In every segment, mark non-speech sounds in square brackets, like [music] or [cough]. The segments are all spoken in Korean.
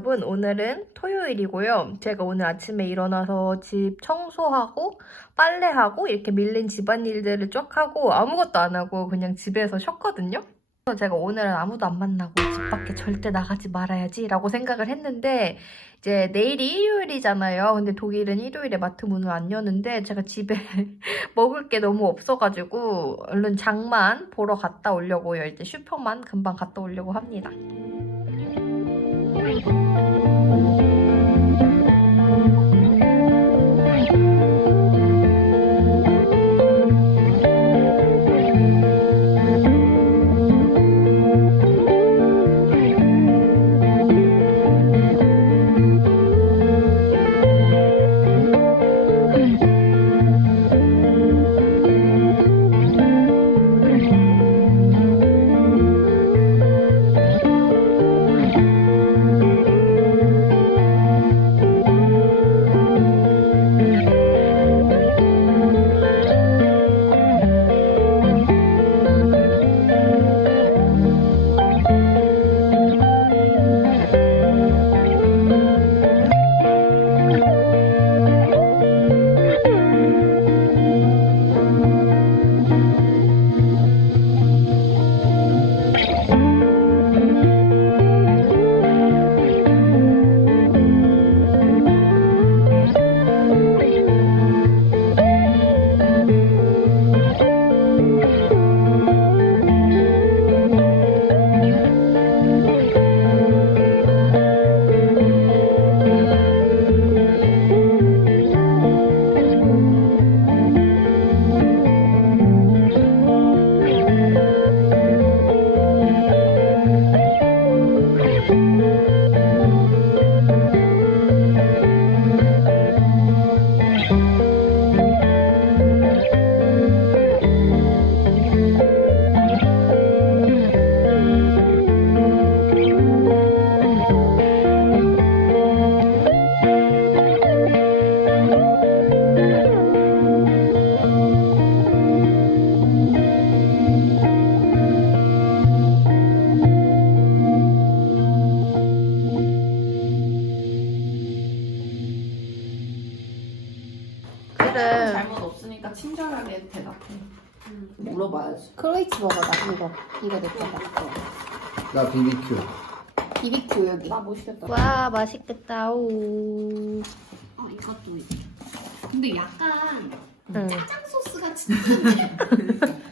여러분 오늘은 토요일이고요. 제가 오늘 아침에 일어나서 집 청소하고 빨래하고 이렇게 밀린 집안일들을 쫙 하고 아무것도 안 하고 그냥 집에서 쉬었거든요. 그래서 제가 오늘은 아무도 안 만나고 집 밖에 절대 나가지 말아야지 라고 생각을 했는데 이제 내일이 일요일이잖아요. 근데 독일은 일요일에 마트 문을 안 여는데 제가 집에 [laughs] 먹을 게 너무 없어가지고 얼른 장만 보러 갔다 오려고요. 이제 슈퍼만 금방 갔다 오려고 합니다 どうも。 나 BBQ. BBQ 여기 나못 시켰다. 와 맛있겠다 오 어 이것도 있어 근데 약간 응. 짜장 소스가 진짜 [laughs]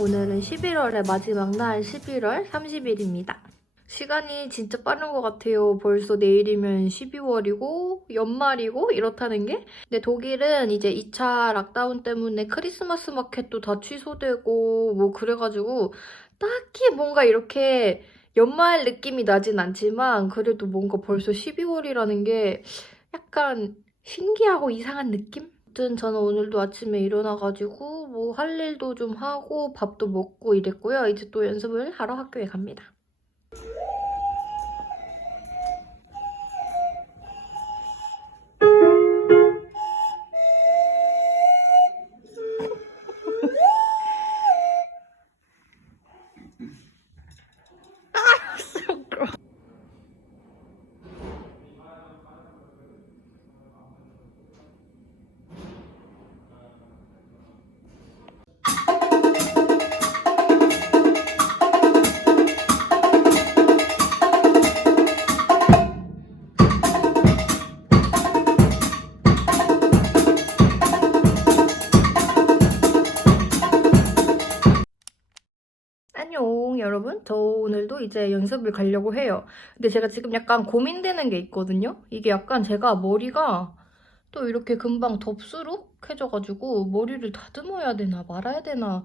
오늘은 11월의 마지막 날 11월 30일입니다. 시간이 진짜 빠른 것 같아요. 벌써 내일이면 12월이고 연말이고 이렇다는 게. 근데 독일은 이제 2차 락다운 때문에 크리스마스 마켓도 다 취소되고 뭐 그래가지고 딱히 뭔가 이렇게 연말 느낌이 나진 않지만 그래도 뭔가 벌써 12월이라는 게 약간 신기하고 이상한 느낌? 아무튼 저는 오늘도 아침에 일어나가지고 뭐 할 일도 좀 하고 밥도 먹고 이랬고요. 이제 또 연습을 하러 학교에 갑니다. 이제 연습을 가려고 해요 근데 제가 지금 약간 고민되는 게 있거든요 이게 약간 제가 머리가 또 이렇게 금방 덥수룩해져가지고 머리를 다듬어야 되나 말아야 되나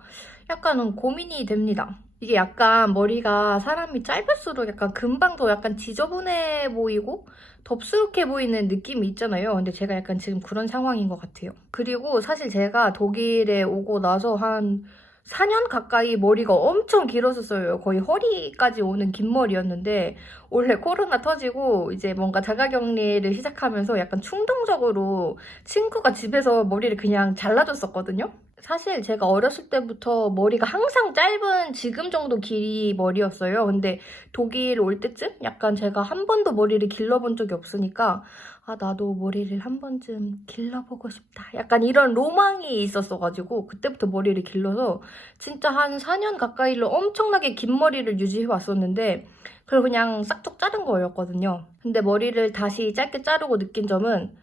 약간은 고민이 됩니다 이게 약간 머리가 사람이 짧을수록 약간 금방 더 약간 지저분해 보이고 덥수룩해 보이는 느낌이 있잖아요. 근데 제가 약간 지금 그런 상황인 것 같아요. 그리고 사실 제가 독일에 오고 나서 한 4년 가까이 머리가 엄청 길었었어요. 거의 허리까지 오는 긴 머리였는데 원래 코로나 터지고 이제 뭔가 자가격리를 시작하면서 약간 충동적으로 친구가 집에서 머리를 그냥 잘라줬었거든요. 사실 제가 어렸을 때부터 머리가 항상 짧은 지금 정도 길이 머리였어요. 근데 독일 올 때쯤 약간 제가 한 번도 머리를 길러본 적이 없으니까 아 나도 머리를 한 번쯤 길러보고 싶다. 약간 이런 로망이 있었어가지고 그때부터 머리를 길러서 진짜 한 4년 가까이를 엄청나게 긴 머리를 유지해 왔었는데 그걸 그냥 싹둑 자른 거였거든요. 근데 머리를 다시 짧게 자르고 느낀 점은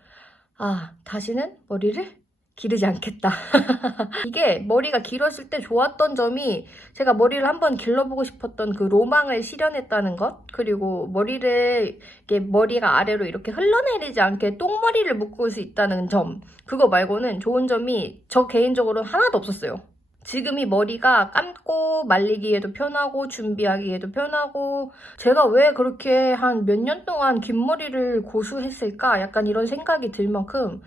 아 다시는 머리를 기르지 않겠다. [laughs] 이게 머리가 길었을 때 좋았던 점이 제가 머리를 한번 길러보고 싶었던 그 로망을 실현했다는 것 그리고 머리를 이게 머리가 아래로 이렇게 흘러내리지 않게 똥머리를 묶을 수 있다는 점 그거 말고는 좋은 점이 저 개인적으로 하나도 없었어요. 지금 이 머리가 감고 말리기에도 편하고 준비하기에도 편하고 제가 왜 그렇게 한 몇 년 동안 긴 머리를 고수했을까 약간 이런 생각이 들 만큼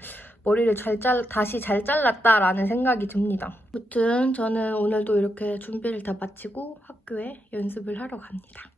머리를 잘 잘, 다시 잘 잘랐다라는 생각이 듭니다. 아무튼 저는 오늘도 이렇게 준비를 다 마치고 학교에 연습을 하러 갑니다.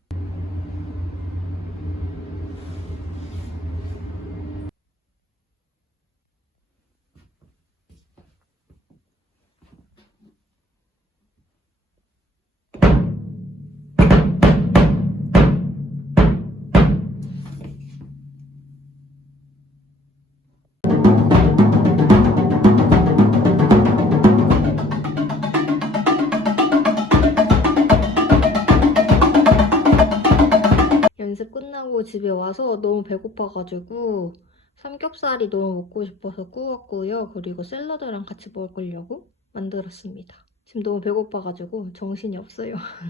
집에 와서 너무 배고파가지고 삼겹살이 너무 먹고 싶어서 구웠고요. 그리고 샐러드랑 같이 먹으려고 만들었습니다. 지금 너무 배고파가지고 정신이 없어요. [laughs]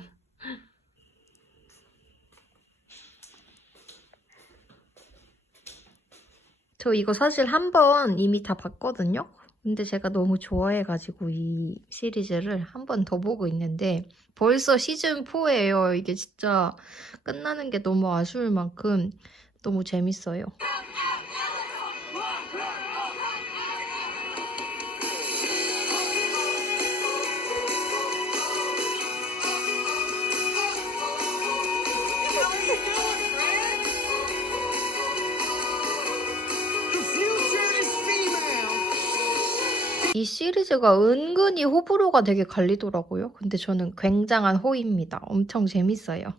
저 이거 사실 한 번 이미 다 봤거든요. 근데 제가 너무 좋아해가지고 이 시리즈를 한 번 더 보고 있는데 벌써 시즌 4예요. 이게 진짜 끝나는 게 너무 아쉬울 만큼 너무 재밌어요. 이 시리즈가 은근히 호불호가 되게 갈리더라고요. 근데 저는 굉장한 호입니다. 엄청 재밌어요.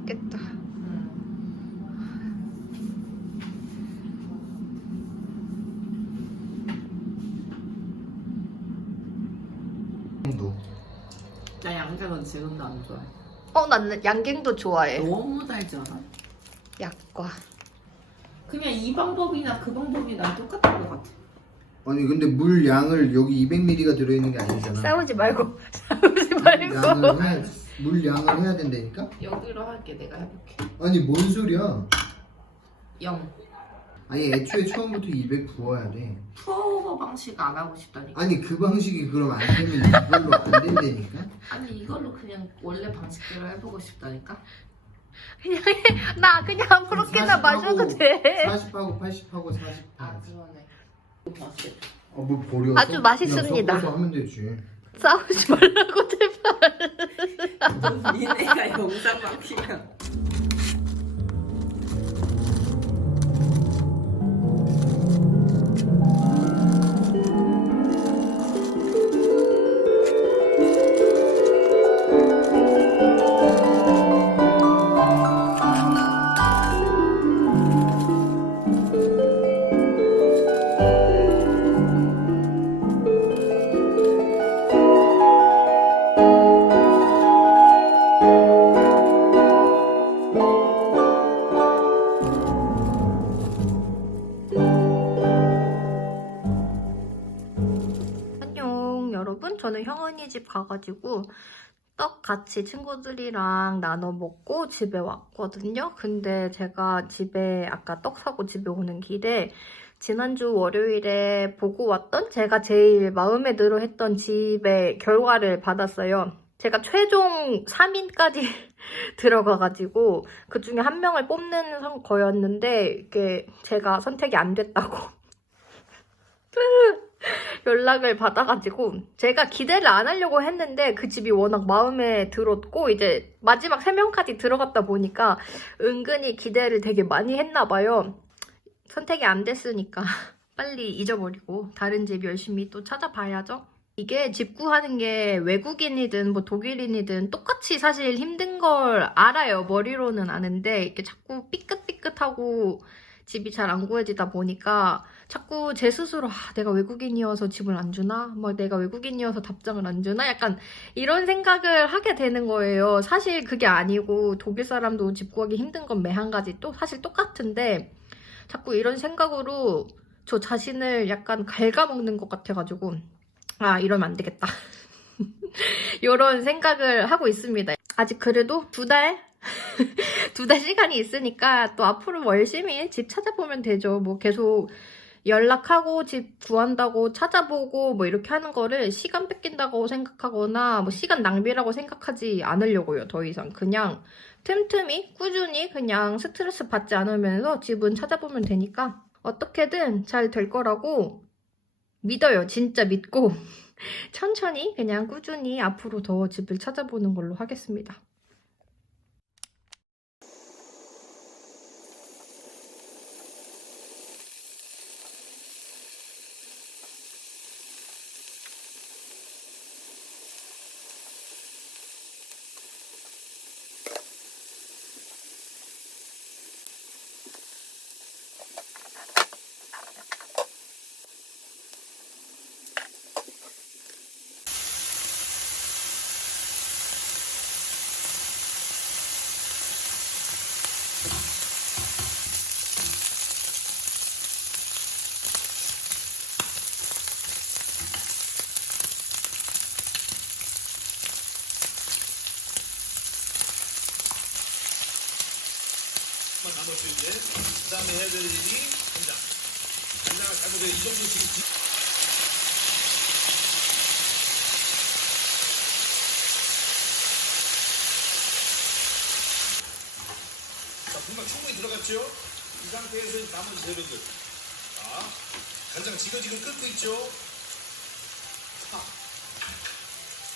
있겠다. 너 나 양갱은 지금도 안 좋아해. 어, 난 양갱도 좋아해. 너무 달지 않아? 약과. 그냥 이 방법이나 그 방법이 난 똑같은 것 같아. 아니 근데 물 양을 여기 200ml가 들어있는 게 아니잖아. 싸우지 말고. [laughs] 싸우지 말고. 양을 물 양을 해야 된다니까? 여기로 할게. 내가 해볼게. 아니 뭔 소리야? 0. 아니 애초에 처음부터 200 부어야 돼. 프로버 방식 안 하고 싶다니까. 아니 그 방식이 그럼 안 되면 이걸로 안 된다니까? 아니 이걸로 그냥 원래 방식대로 해보고 싶다니까. 그냥 해. 나 그냥 아무렇게나 40하고 마셔도 돼. 40하고 80하고 40. 아 그러네. 어뭐 버려? 아주 맛있습니다. 섞어서 하면 되지. 싸우지 말라고 제발. 니네가 영상 막히면. 집 가가지고 떡 같이 친구들이랑 나눠 먹고 집에 왔거든요. 근데 제가 집에 아까 떡 사고 집에 오는 길에 지난주 월요일에 보고 왔던 제가 제일 마음에 들어 했던 집의 결과를 받았어요. 제가 최종 3인까지 [laughs] 들어가가지고 그 중에 한 명을 뽑는 선- 거였는데 이게 제가 선택이 안 됐다고 [laughs] 연락을 받아가지고 제가 기대를 안 하려고 했는데 그 집이 워낙 마음에 들었고 이제 마지막 3명까지 들어갔다 보니까 은근히 기대를 되게 많이 했나 봐요. 선택이 안 됐으니까 [laughs] 빨리 잊어버리고 다른 집 열심히 또 찾아봐야죠. 이게 집 구하는 게 외국인이든 뭐 독일인이든 똑같이 사실 힘든 걸 알아요. 머리로는 아는데 이게 자꾸 삐끗삐끗하고 집이 잘 안 구해지다 보니까 자꾸 제 스스로 아, 내가 외국인이어서 집을 안 주나? 뭐 내가 외국인이어서 답장을 안 주나? 약간 이런 생각을 하게 되는 거예요. 사실 그게 아니고 독일 사람도 집 구하기 힘든 건 매한가지 또 사실 똑같은데 자꾸 이런 생각으로 저 자신을 약간 갉아먹는 것 같아가지고 아 이러면 안 되겠다. [laughs] 이런 생각을 하고 있습니다. 아직 그래도 두 달? [laughs] 두 달 시간이 있으니까 또 앞으로 뭐 열심히 집 찾아보면 되죠. 뭐 계속 연락하고 집 구한다고 찾아보고 뭐 이렇게 하는 거를 시간 뺏긴다고 생각하거나 뭐 시간 낭비라고 생각하지 않으려고요. 더 이상 그냥 틈틈이 꾸준히 그냥 스트레스 받지 않으면서 집은 찾아보면 되니까 어떻게든 잘 될 거라고 믿어요. 진짜 믿고 [laughs] 천천히 그냥 꾸준히 앞으로 더 집을 찾아보는 걸로 하겠습니다. 나머지 이제 그 다음에 해야 될 일이 간장. 간장을 까도 이 정도 지금 기- 자, 분막 충분히 들어갔죠? 이 상태에서 나머지 재료들. 자, 간장 지금 지금 끓고 있죠? 자,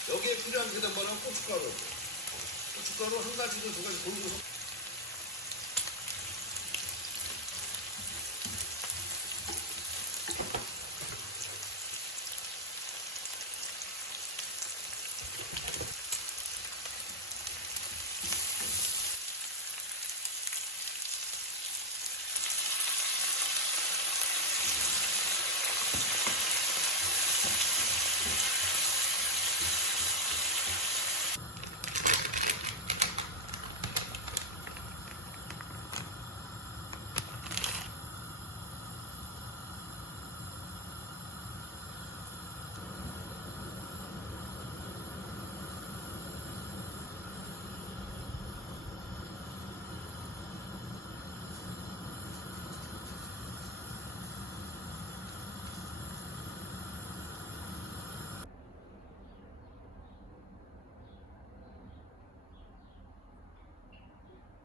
여기에 필요한 게 뭐냐면 고춧가루. 고춧가루 한 가지도 두 가지 돌려서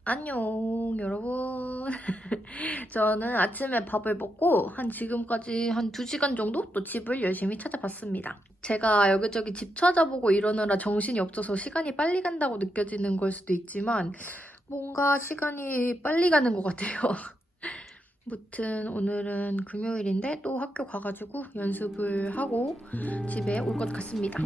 안녕 여러분. [laughs] 저는 아침에 밥을 먹고 한 지금까지 한 2시간 정도 또 집을 열심히 찾아봤습니다. 제가 여기저기 집 찾아보고 이러느라 정신이 없어서 시간이 빨리 간다고 느껴지는 걸 수도 있지만 뭔가 시간이 빨리 가는 것 같아요. [laughs] 무튼 오늘은 금요일인데 또 학교 가가지고 연습을 하고 집에 올 것 같습니다